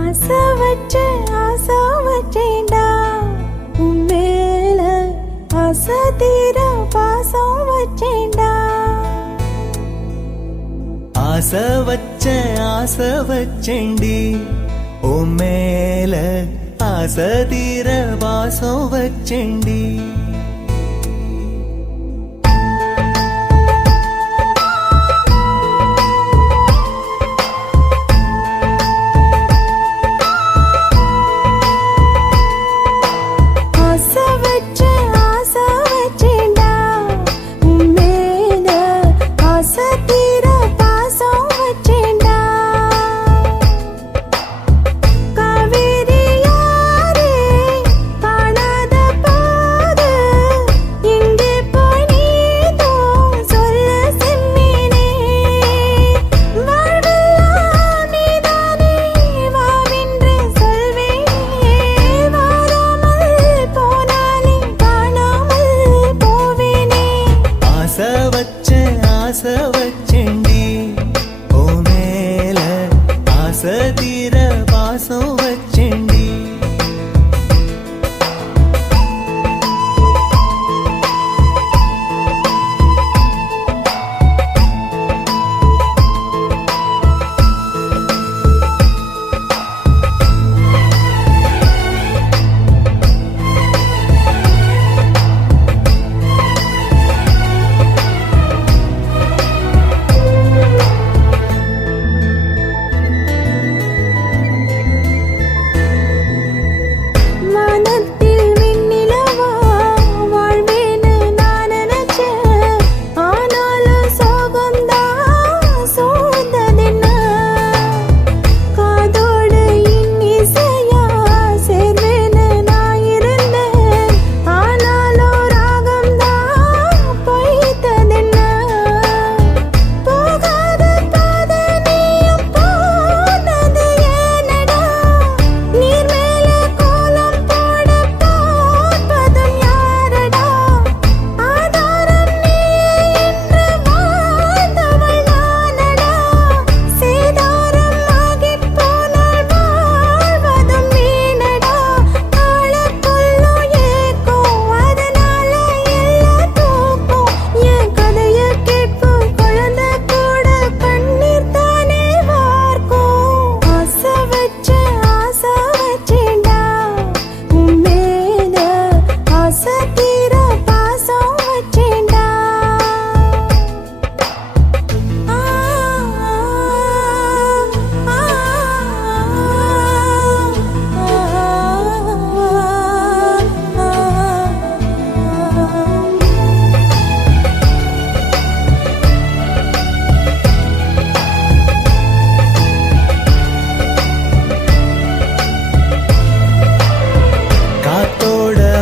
ஆசை வச்சேன்டா உன் மேல ஆசை தீர பாசம் வச்சேன்டா. ஆசை வச்சேன்டி உன் மேல ஆசை தீர பாசம் வச்சேன்டி. ஆசை வச்சேன்டி உன் மேல ஆசை தீர பாசம் வச்சேன்டி.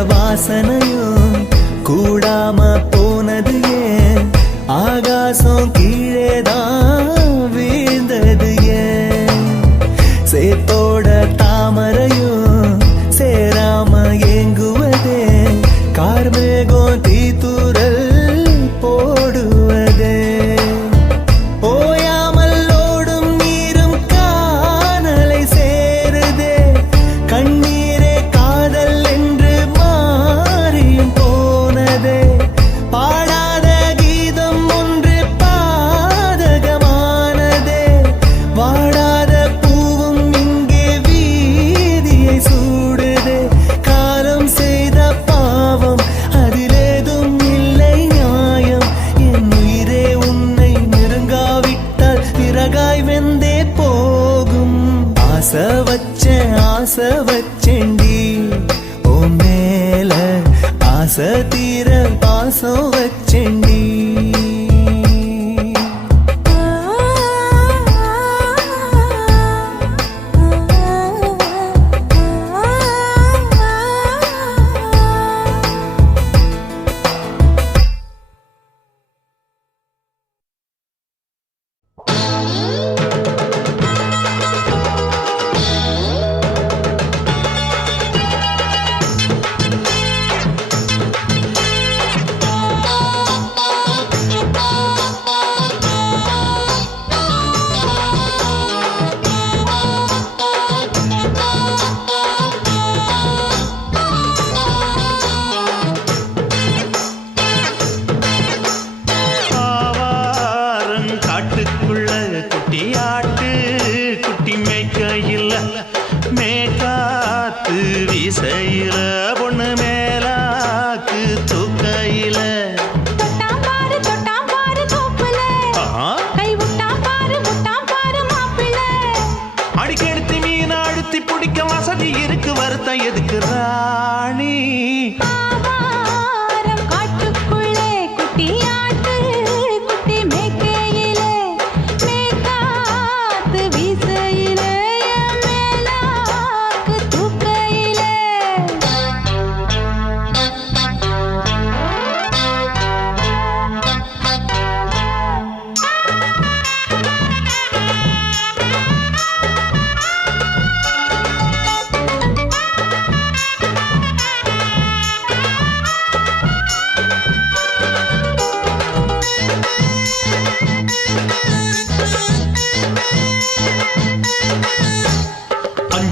வாசனையும் கூடாம போனது ஏன், ஆகாசம் கீழேதான் வீழ்ந்தது ஏன், சேத்தோட தாமரையும் சேராம ஏங்குவதே, கார்மேகம் தீத்துரல் போடுவதே, ஓயாமல் ஓடும் நீரும் காணலை சேருதே, கண்ணீரே காதல் என்று மாறியும் போனதே, பாடாத கீதம் ஒன்று பாதகமானதே, வாடாத பூவும் இங்கே வீதியை சூடுதே, காலம் செய்த பாவம் அதிலேதும் இல்லை நியாயம், என் உயிரே உன்னை நெருங்காவிட்டால் விறகாய் வெந்தே போகும். ஆசை வச்சேன்டி உன் மேல ஆசை தீர பாசம் வச்சேன்டி.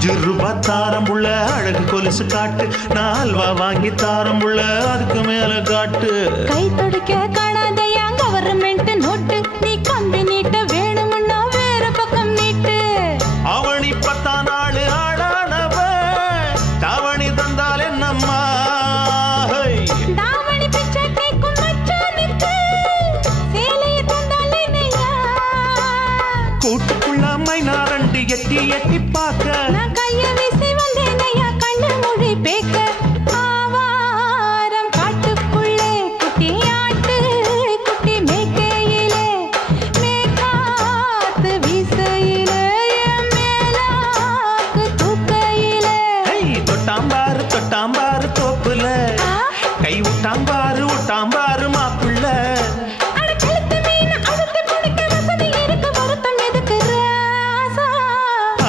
5 ரூபாய் தாரம் புள்ள அழகு கொலுசு காட்டு, நான் அல்வா வாங்கி தாரம் புள்ள அதுக்கு மேல காட்டு. கை துடிக்க காணாதையா கவர்மெண்ட் நோட்டு, நீ கம்பி நீட்ட வேணும்னா வேற பக்கம் நீட்டு. அவனி 10 நாள் ஆடானவ தாவணி தந்தால் என்னம்மா, தாவணி பிச்சை கேக்கும் மச்சானுக்கு சேலையை தந்தால் என்னையா. கூட்டுக்குள்ள மைனா 2 எட்டி எட்டி பார்க்க, நான் கைய வீசி வந்தேனையா கண்ணு மொழி பேக்க. ஆவாரம் காட்டுக்குள்ளே குட்டி ஆட்டு குட்டி மேய்க்கையிலே, மேற்காத்து வீசையிலே, என் மேலாக்கு தூக்கையிலே. தொட்டாம்பாரு தோப்புல, கை விட்டாம்பாரு மாப்புள்ள. அட கழுத்து மீன் அழுத்து குடிக்க வசதி இருக்கு, வருத்தம் எதுக்கு ராசா.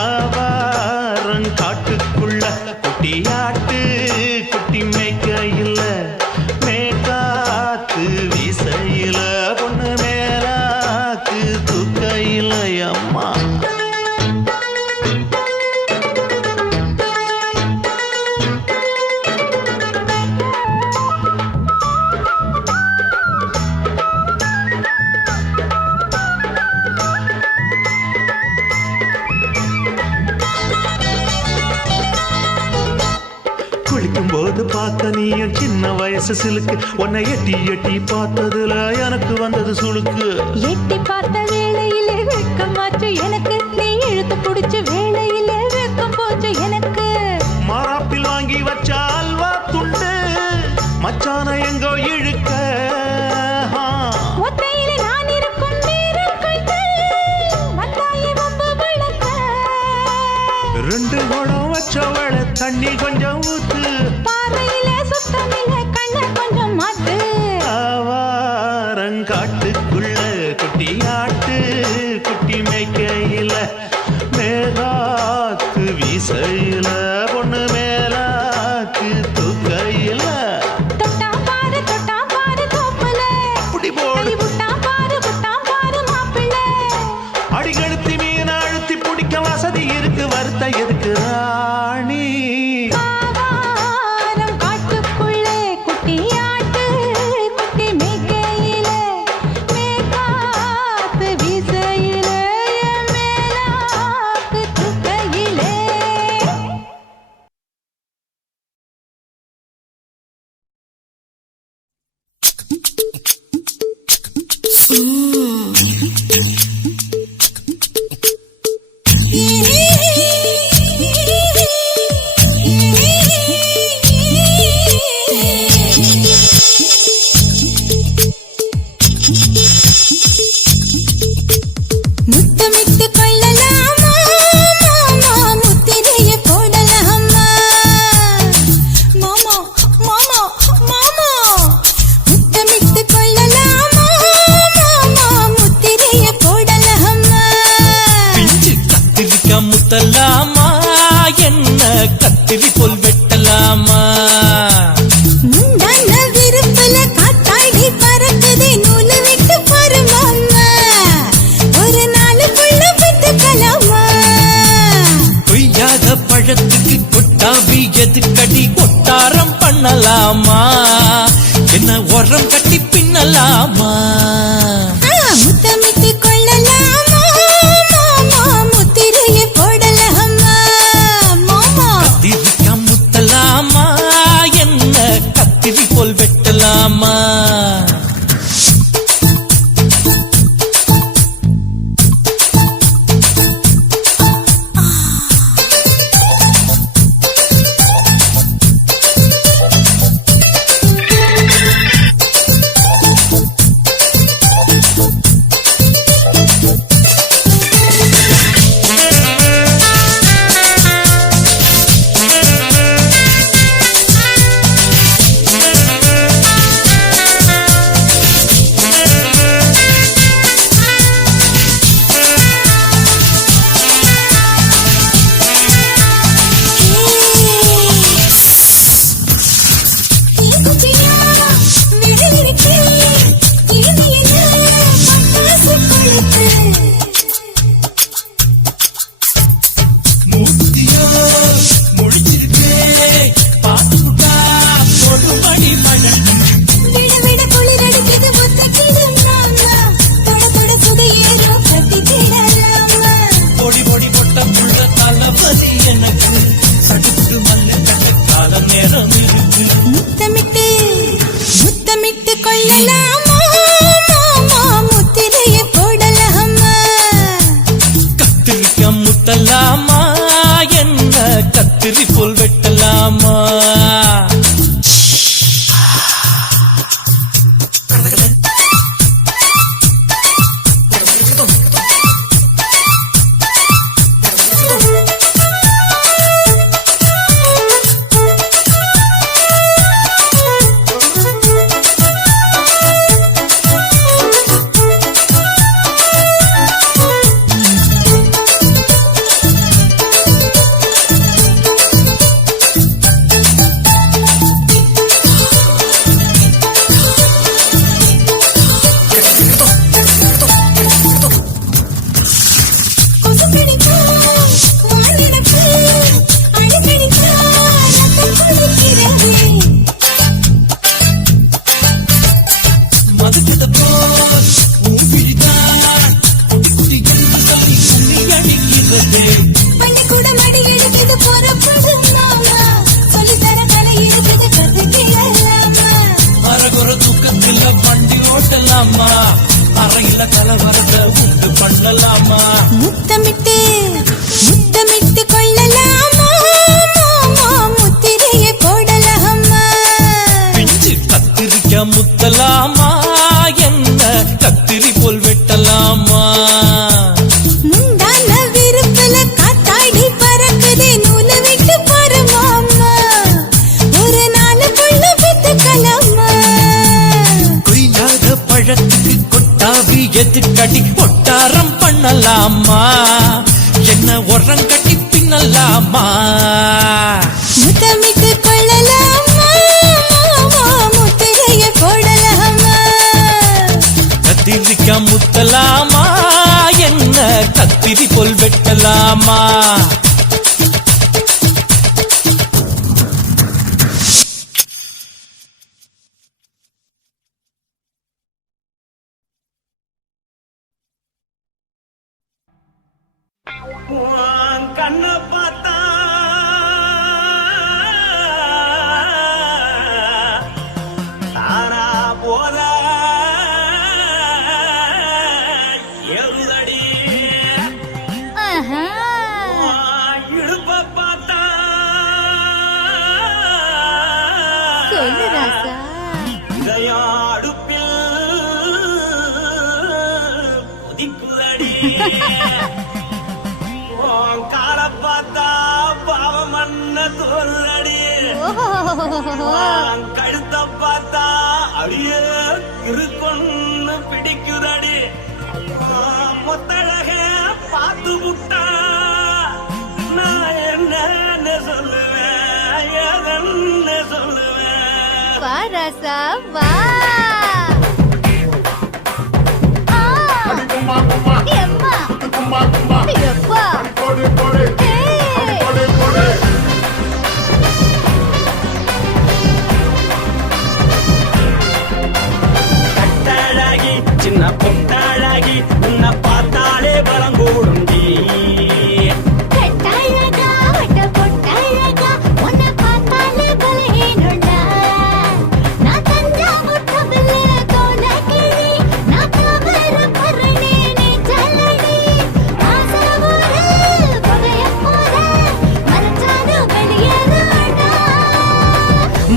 ஆவாரம் காட்டுக்குள்ள குட்டியாட்டு குட்டி மேய்க்கையில, மேற்காத்து வீசையில, பொண்ணு மேலாக்கு தூக்கையில அம்மா. குளிக்கும் போது பார்க்க நீயும் சின்ன வயசு சிலுக்கு, உன்னை எட்டி எட்டி பார்த்ததுல எனக்கு வந்தது சுளுக்கு. எட்டி பார்த்த வேளையிலே வெட்கமாச்சு எனக்கு, நீ இழுத்து புடிச்சு வேளையிலே வெட்கம் போச்சு எனக்கு. மாறாப்பில் வாங்கி வச்ச அல்வா துண்டு மச்சான எங்கோ இழுக்க, ஒத்தையிலே நான் இருக்கும் நேரம் கழித்து வந்தாயே வம்பு விளக்க. 2 குடம் வச்சவள தண்ணி கொஞ்சம் ஊத்து, பாறையிலே சுத்தமில்லை கண்ண கொஞ்சம் மாத்து. ஆவாரங்காட்டுக்குள்ள குட்டியாட்டு குட்டி மேய்க்கையில, மேலாக்கு வீசையில, பொண்ணு மேலாக்கு தூக்கையில. தொட்டாம் பாரு தோப்புல, அப்படி போடு. கை விட்டாம் பாரு மாப்பிள்ளை. அடிகழுத்தி மீன் அழுத்தி பிடிக்க வசதி இருக்கு, வருத்த எதுக்கு ராணி. ஆவாரம் காட்டுக்குள்ளே குட்டி ஆட்டு குட்டி மேய்க்கையிலே, மேற்காத்து வீசையிலே, என் மேலாக்கு தூக்கையிலே. முத்தமிட்டு கொள்ளலாமா மாமா, முத்திரைய போடலாமா மாமா மாமா மாமா. முத்தமிட்டு கொள்ளலாமா மாமா, முத்திரைய போடலாமா. பிஞ்சு கத்திரிக்கா முத்தலாமா, என்ன கத்திரி போல் வெட்டலாமா. முந்தான விருப்பல காத்தாடி பறக்குதே, நூலு விட்டு பாரு மாமா, ஒரு நாளுக்குள்ள பெத்துக்கலாமா. கொய்யாத பழத்துக்கு கொட்டாவி எதுக்கடி, கொட்டாரம் பண்ணலாமா, என்ன உரம் கட்டி பின்னலாமா. முத்தமிட்டு கொள்ளலாமா மாமா, முத்திரைய போடலாமா மாமா. கத்திரிக்கா முத்தலாமா, என்ன கத்திரி போல் வெட்டலாமா. விதியோ முடிச்சிருக்கே பாத்துட்டா தொடுபடி பழம் விட விட குளிர் அடிக்குது முத்தக்கிடுறாமா தொட தொட சுகையேறும் கட்டிக்கிடலாமா பொடி பொடி பொட்ட புள்ள தளபதி எனக்கு சடுத்து மல்லு கட்ட காலம் நேரம் இருக்கு முத்தமிட்டு முத்தமிட்டு கொள்ளலாமா மாமா முத்திரைய போடலாமா கத்திரிக்க முத்தலாமா என்ன கத்திரி போல் வெட்டலாமா கொசு கடிச்சா வாங்கிடப்பு அடிக்கடிச்சா ரத்தம் குளிக்கிறது மதுக்கிட்ட போல் ஊபிடிதான் குடி என்று சொல்லி உண்ணி அடிக்கிறது பள்ளிக்கூட மடி எடுக்குது புறப்படும் மாமா சொல்லித்தர கலை இருக்குது கத்துக்கிடலாமா அரகுற தூக்கத்தில் வண்டி ஓட்டலாமா அறையில கலவரத்தை உண்டு பண்ணலாமா முத்தமிட்டு முத்தமிட்டு கொள்ளலாமா மாமா முத்திரைய போடலாமா பிஞ்சு கத்திரிக்க முத்தலாமா என்ன கத்திரி போல் வெட்டலாமா முந்தான விருப்பல காத்தாடி பறக்குதே நூல விட்டு பாரு மாமா ஒரு நாள் புள்ள வித்துக்கலாமா கொய்யாத பழத்துக்கு கொட்டாவி எதுக்கடி ஒட்டாரம் பண்ணலாமா என்ன உரங்கட்டி பின்னலாமா முத்தமிட்டு கொள்ளலாமா மாமா முத்திரைய போடலாமா கத்திரிக்க முத்தலாமா என்ன கத்திரி போல் வெட்டலாமா கண்ண பார்த்தா தானா போத எருதடி இடுப்ப பார்த்தா சொல்லு ராசா இதயம் அடுப்பில் குதிக்குதடி கால பார்த்தா பாவம் மண்ண தோல்றடி கழுத்த பார்த்தா அடியே இருக்குன்னு பிடிக்குதடி மொத்தழக பார்த்து புட்டா நான் என்ன சொல்லுவேன் எதன்னு சொல்லுவேன் வா ராசா வா எம்மா எப்பா கட்டாழாகி சின்ன பொட்டாழாகி உன்னை பார்த்தாலே பலம் கூடுண்டி கட்டாழகா வட்ட பொட்டாழகா உன்னை பார்த்தாலே பலஹீனண்டா நான் தஞ்சாவூர் கபிலே கோலகிரி நான் கவர பரணி நீ ஜல்லடி ஆசவூரு பகைய போல மரச்சாரு வெளியேறாடா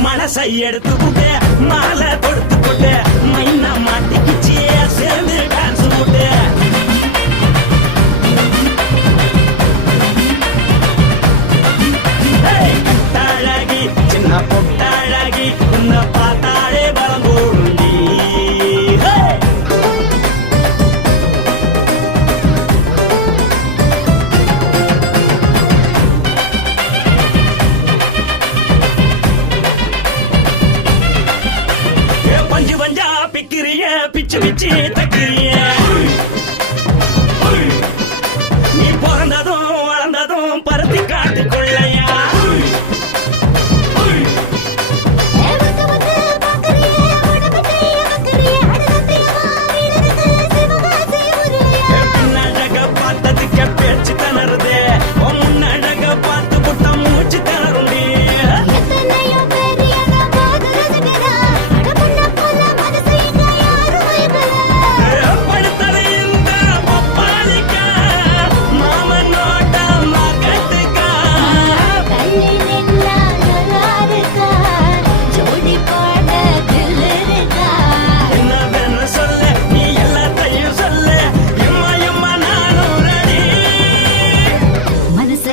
மனசை எடுத்து புட்டு மாலை கொடுத்து புட்டு மைனா மாட்டிக்கிச்சு சேர்ந்து டான்ஸ் புட்டு கட்டாழகி சின்ன பொட்டாழகி உன்னை பார்த்தாலே பலம் கூடுண்டி பஞ்சு பஞ்சா பிக்கிறிய பிச்சு பிச்சு தக்கிறிய நீ பிறந்ததும் வளர்ந்ததும் பருத்தி காட்டு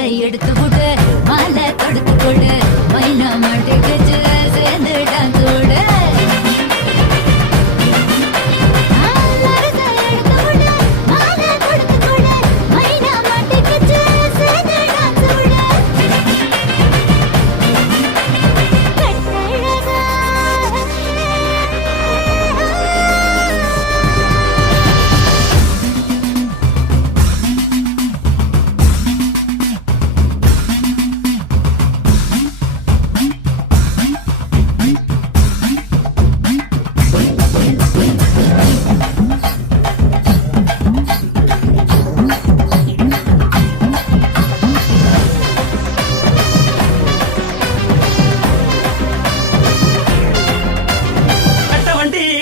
மனசை எடுத்து விடு மாலை தொடுத்து கொடு மைனா மாட்டுக்குச்சு சேர்ந்து டான்ஸ் விடு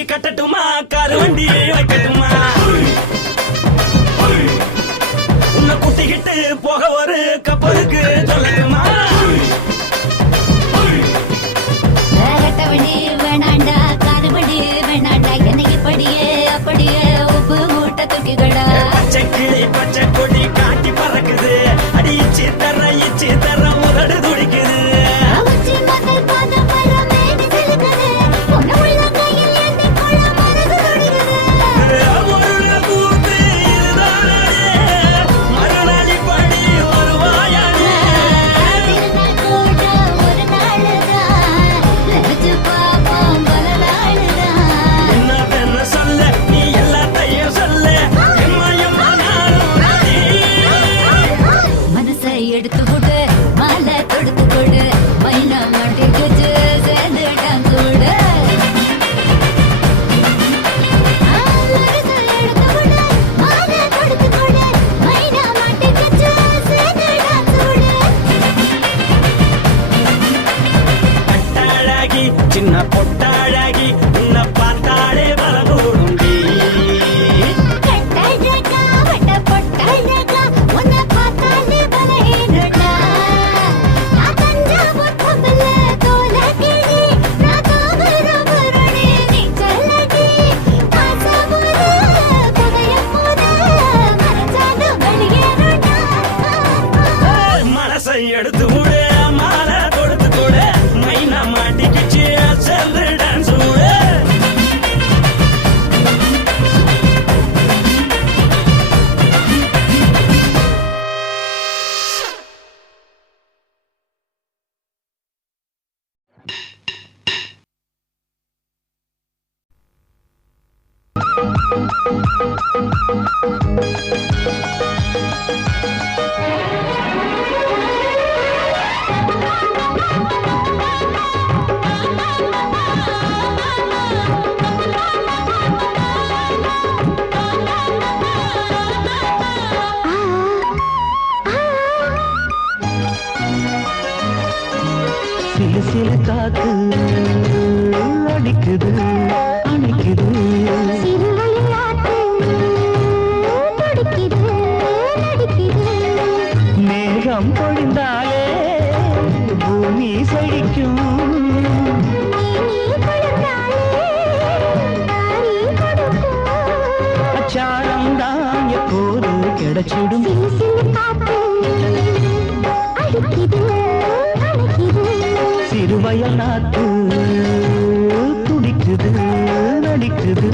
கட்டட்டுமா காரு வண்டி வைக்கட்டுமா உன்னை கூட்டிக்கிட்டு போக ஒரு கப்பலுக்கு சொல்லட்டுமா வண்டி வேணாண்டா காரு வண்டி வேணாண்டா என்னைக்கு படியே அப்படியே உப்பு மூட்டை தூக்கிக்கடா பச்சை கிளி பச்சை கொடி காட்டி பறக்குது அடி இச்சி தர உதடு துடிக்குது எடுத்து விடு மாலை தொடுத்து கொடு மைனா மாட்டுக்குச்சு சேர்ந்து டான்ஸ் விடு கட்டாழகி சின்ன பொட்டாழகி உன்னை பார்த்தாலே பலகூடும் எடுத்து விடு மாலை கொடுத்து கூட மைனா மாட்டிக்கிச்சு சேர்ந்து டான்ஸ் விடு சில சில காத்து அடிக்குது அணைக்குது மேகம் பொழிந்தாலே பூமி செழிக்கும் அச்சாரம் தான் எப்போது கிடைச்சிடும் சிறுவயல் நாட்டு துடிக்குது நடிக்குது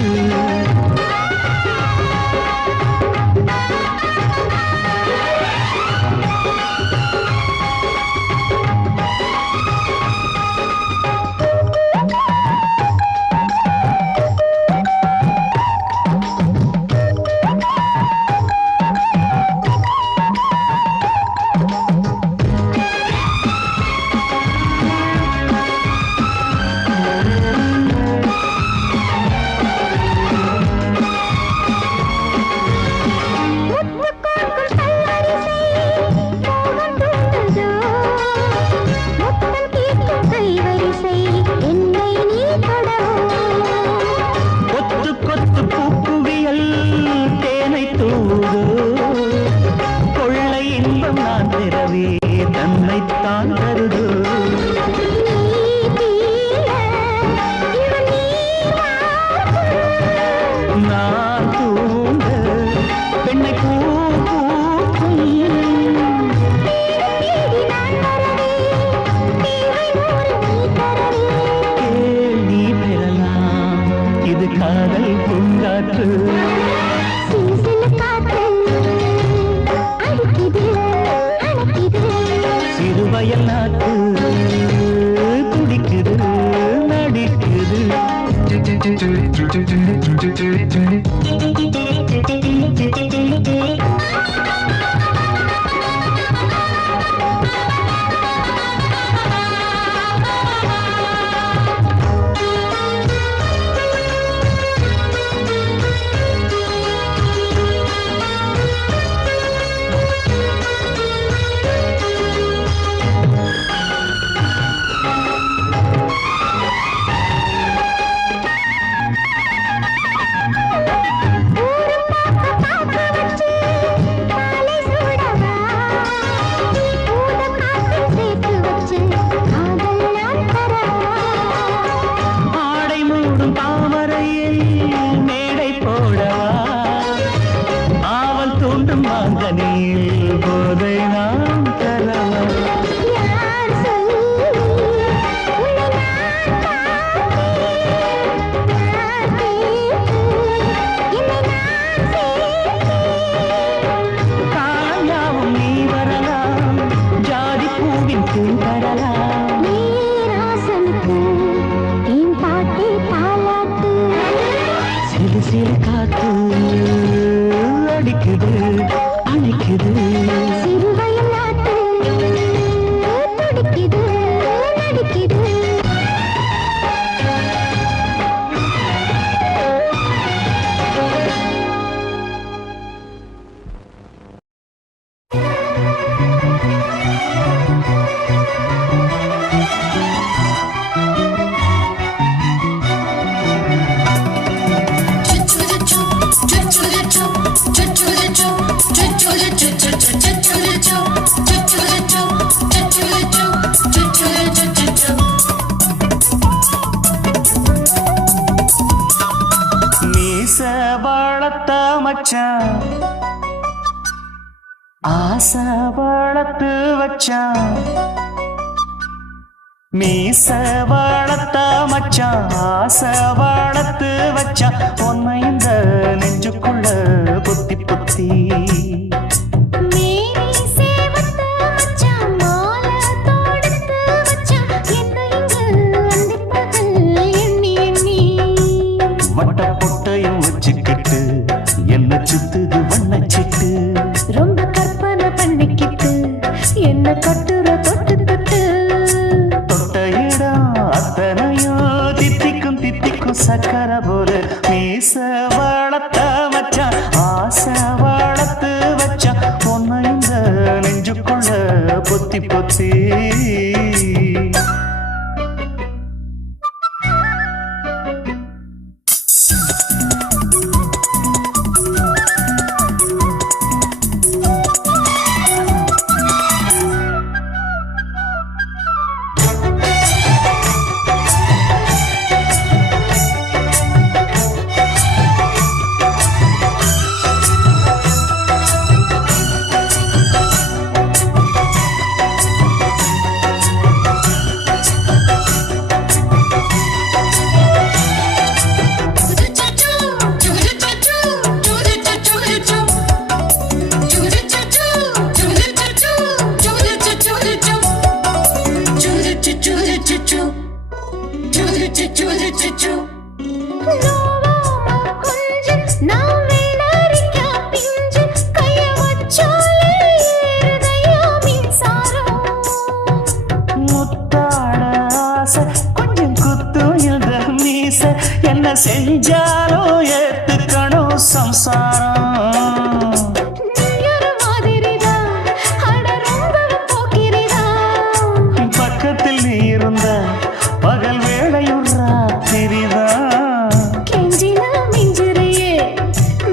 துடிக்குது சிறுவயல் நாட்டு துடிக்குது நடிக்குது ஆசை வளர்த்து வச்சான் மீச வளர்த்த மச்சான் ஆசை வளர்த்து வச்சான் உன்னை இந்த நெஞ்சுக்குள்ள புத்தி புத்தி வட்ட பொட்டையும் வச்சுக்கிட்டு என்ன சுத்துது வண்ணச்சிட்டு ரொம்ப கற்பனை பண்ணிக்கிட்டு என்ன கட்டுற தொட்டு தொட்டு தொட்ட இடம் அத்தனையும் தித்திக்கும் தித்திக்கும் சக்கர போல மீச வளர்த்த மச்சான் ஆசை வளர்த்து வச்சான் உன்னை இந்த நெஞ்சுக்குள்ள பொத்தி பொத்தி என்ன செஞ்சாலும் ஏத்துக்கணும் சம்சாரம் பக்கத்தில் நீ இருந்த பகல் வேளையும் ராத்திரிதான் கெஞ்சினா மிஞ்சிறியே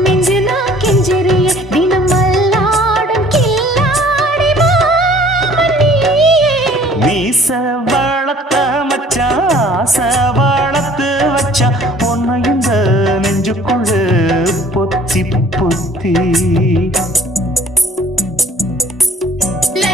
மிஞ்சினா கெஞ்சிறியே தினம் மல்லாடும் கில்லாடி மாமணியே மீச வளர்த்த மச்சான் ஆசை வளர்த்து வச்சா உன்னை இந்த நெஞ்சுக்குள்ள பொத்தி பொத்தி la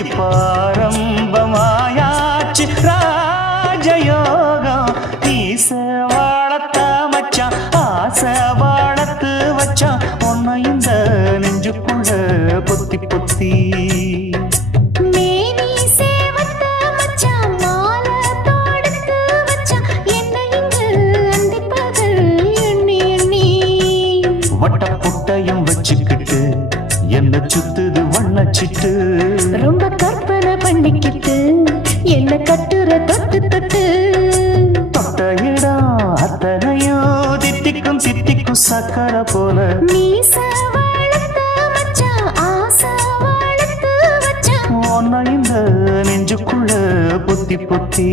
இப்ப ஆரம்பமாயாச்சு ராஜயோகம் நீச வாழத்த மச்சான் ஆசை வாழத்து வச்சான் உன்னை இந்த நெஞ்சுக்குள்ள பொத்தி பொத்தி மேனி சேவத்த மச்சான் மாலை தொடுத்து வச்சான் என்னை இங்கு அந்திப்பகல் எண்ணி எண்ணி வட்ட புட்டையும் வச்சுக்கிட்டு என்ன சுத்துது வண்ணச்சிட்டு ரொம்ப கற்பனை பண்ணிக்கிட்டு என்ன கட்டுற தொட்டு தொட்டு தொட்ட இடம் அத்தனையும் தித்திக்கும் தித்திக்கும் சக்கர போல மீச வளர்த்த மச்சான் ஆசை வளர்த்து வச்சான் உன்னை இந்த நெஞ்சுக்குள்ள பொத்தி பொத்தி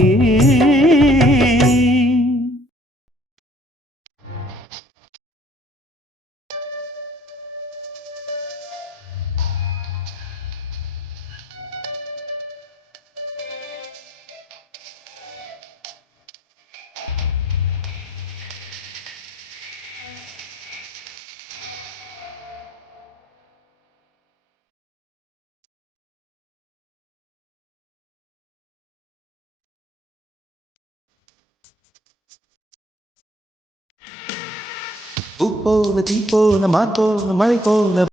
பூ போல தீ போல மான் போல மழை போல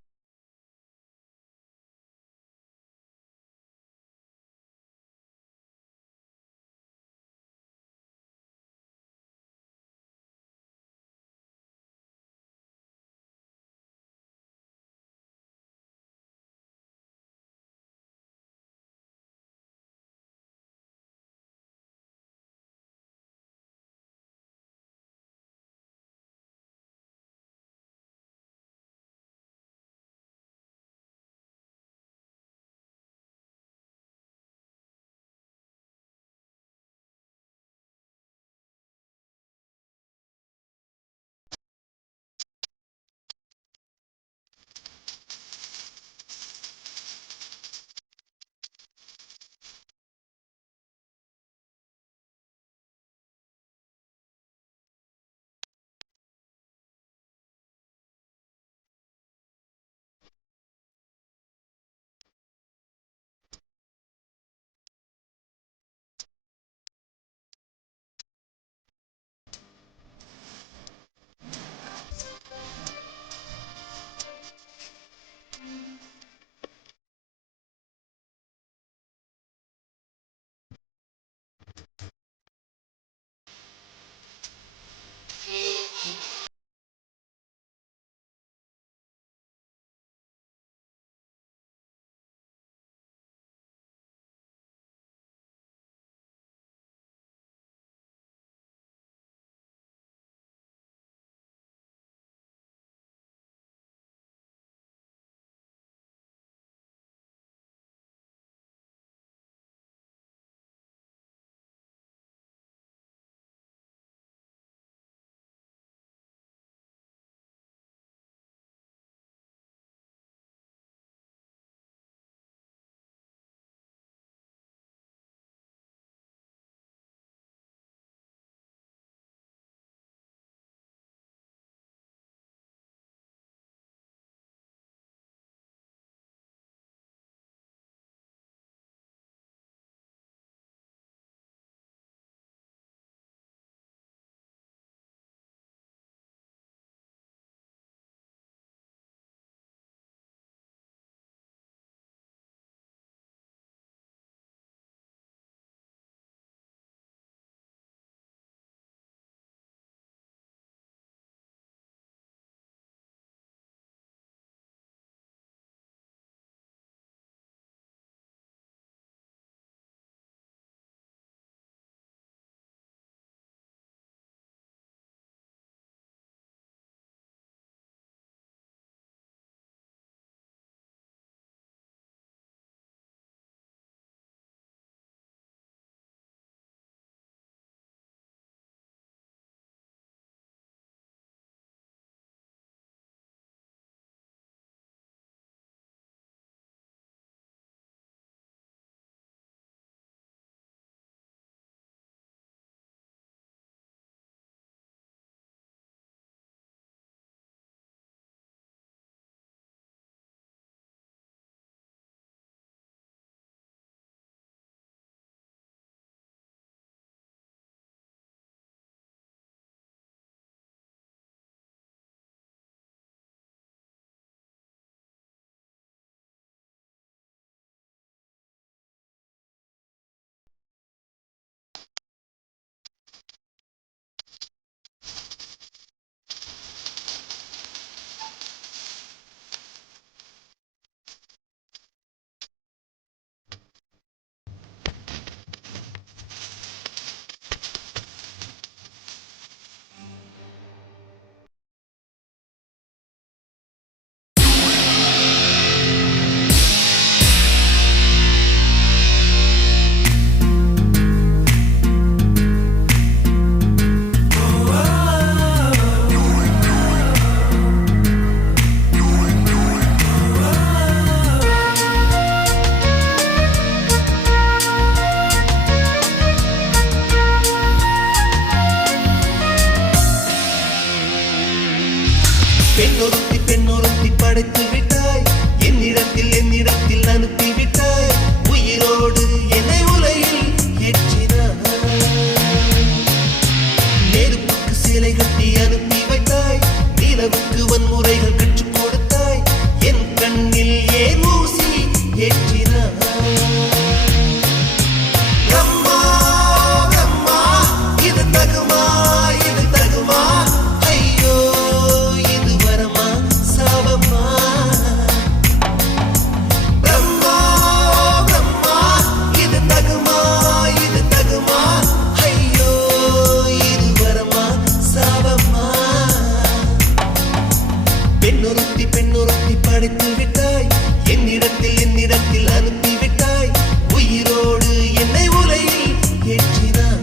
பெண்ணொருத்தி படைத்து விட்டாய் என்னிடத்தில் அனுப்பி விட்டாய் உயிரோடு என்னை உலையில் ஏற்றினாய் நெருப்புக்கு சேலை கட்டி அனுப்பி வைத்தாய் நிலவுக்கு வன்முறைகள் கற்றுக் கொடுத்தாய் என் கண்ணில் ஏன் ஊசி ஏற்றினாய் பிரம்மா பிரம்மா இது தகுமா ஐயோ இது வரமா சாபமா பிரம்மா பிரம்மா இது தகுமா ஐயோ இது வரமா சாபமா பெண்ணொருத்தி படைத்து விட்டாய் என்னிடத்தில் அனுப்பி விட்டாய் உயிரோடு என்னை உலையில் ஏற்றினாய்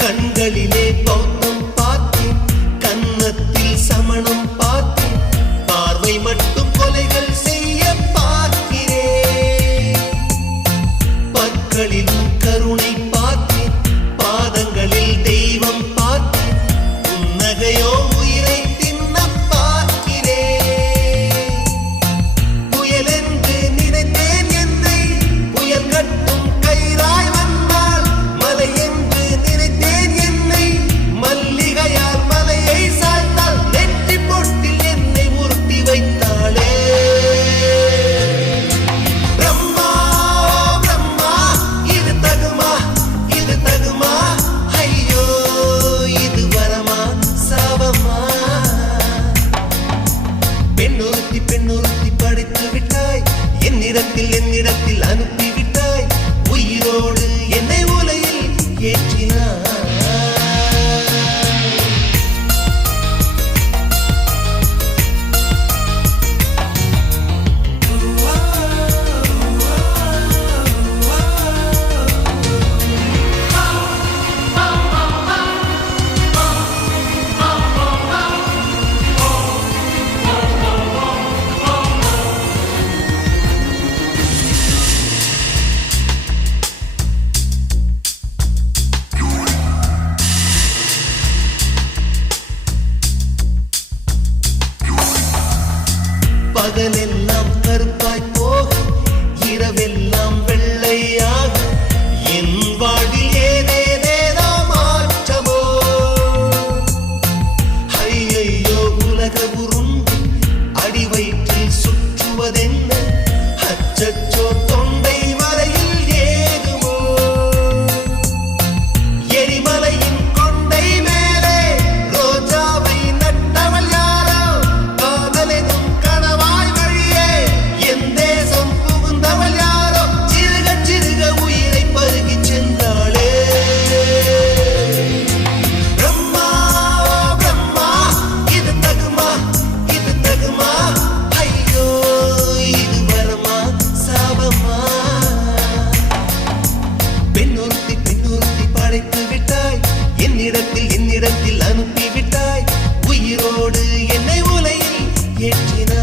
கண்களிலே பௌத்தம் பார்த்தேன் கன்னத்தில் சமணம் பார்த்தேன் பார்வை மட்டும் கொலைகள் செய்ய பார்க்கிறேன் பற்களிலும் கருணை பார்த்தேன் பாதங்களில் தெய்வம் பார்த்தேன் புன்னகையோ உயிரை தின்ன பார்க்கிறேன் புயல் என்று நினைத்தேன் என்னை புயல் கட்டும் கயிறாய் வந்தால் மலை என்று நினைத்தேன் என்னை மல்லிகையால் மலையை சாய்த்தால் நெற்றி பொட்டில் என்னை உருட்டி வைத்தாளே பிரம்மா பிரம்மா இது தகுமா ஐயோ இது வரமா சாபமா பெண்ணொருத்தி படைத்து விட்டாய் என்னிடத்தில் அனுப்பி விட்டாய் உயிரோடு என்னை உலையில் ஏற்றினாய் பகலெல்லாம் கருப்பாய் போக இரவெல்லாம் வெள்ளையாக என் வாழ்வில் ஏதேதேதோ மாற்றமோ ஐயையோ உலக உருண்டு அடி வயிற்றில் சுற்றுவதென்ன அச்சச்சோ தொண்டை வரையில் ஏதுமோ எரிமலையின் கொண்டை மேலே ரோஜாவை நட்டவள் யாரோ காதலெனும் கணவாய் வழியே என் தேசம் புகுந்தவள் யாரோ சிறுக உயிரை பருகிச் சென்றாளே பிரம்மா பிரம்மா இது தகுமா ஐயோ இது வரமா சாபமா பெண்ணொருத்தி படைத்து விட்டாய் என்னிடத்தில் அனுப்பி விட்டாய் உயிரோடு என்னை உலையில் ஏற்றினாய்